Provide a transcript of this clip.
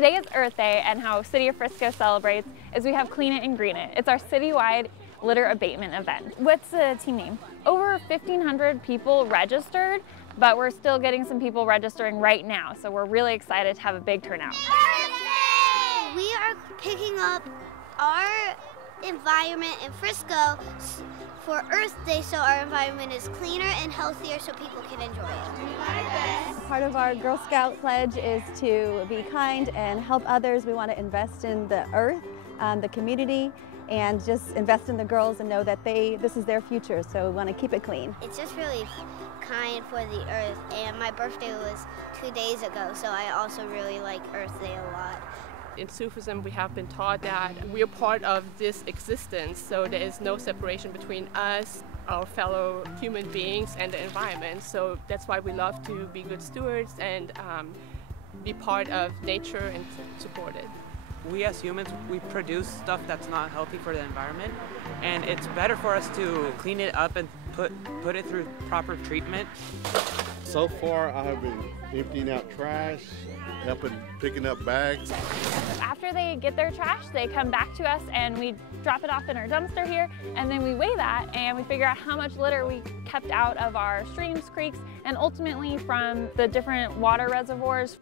Today is Earth Day, and how City of Frisco celebrates is we have Clean It and Green It. It's our citywide litter abatement event. What's the team name? Over 1,500 people registered, but we're still getting some people registering right now, so we're really excited to have a big turnout. We are picking up our environment in Frisco for Earth Day, so our environment is cleaner and healthier so people can enjoy it. Part of our Girl Scout pledge is to be kind and help others. We want to invest in the earth, the community, and just invest in the girls and know that this is their future, so we want to keep it clean. It's just really kind for the earth, and my birthday was 2 days ago, so I also really like Earth Day a lot. In Sufism, we have been taught that we are part of this existence, so there is no separation between us, our fellow human beings, and the environment. So that's why we love to be good stewards and be part of nature and support it. We as humans, we produce stuff that's not healthy for the environment, and it's better for us to clean it up and put it through proper treatment. So far, I have been emptying out trash, picking up bags. After they get their trash, they come back to us and we drop it off in our dumpster here, and then we weigh that and we figure out how much litter we kept out of our streams, creeks, and ultimately from the different water reservoirs.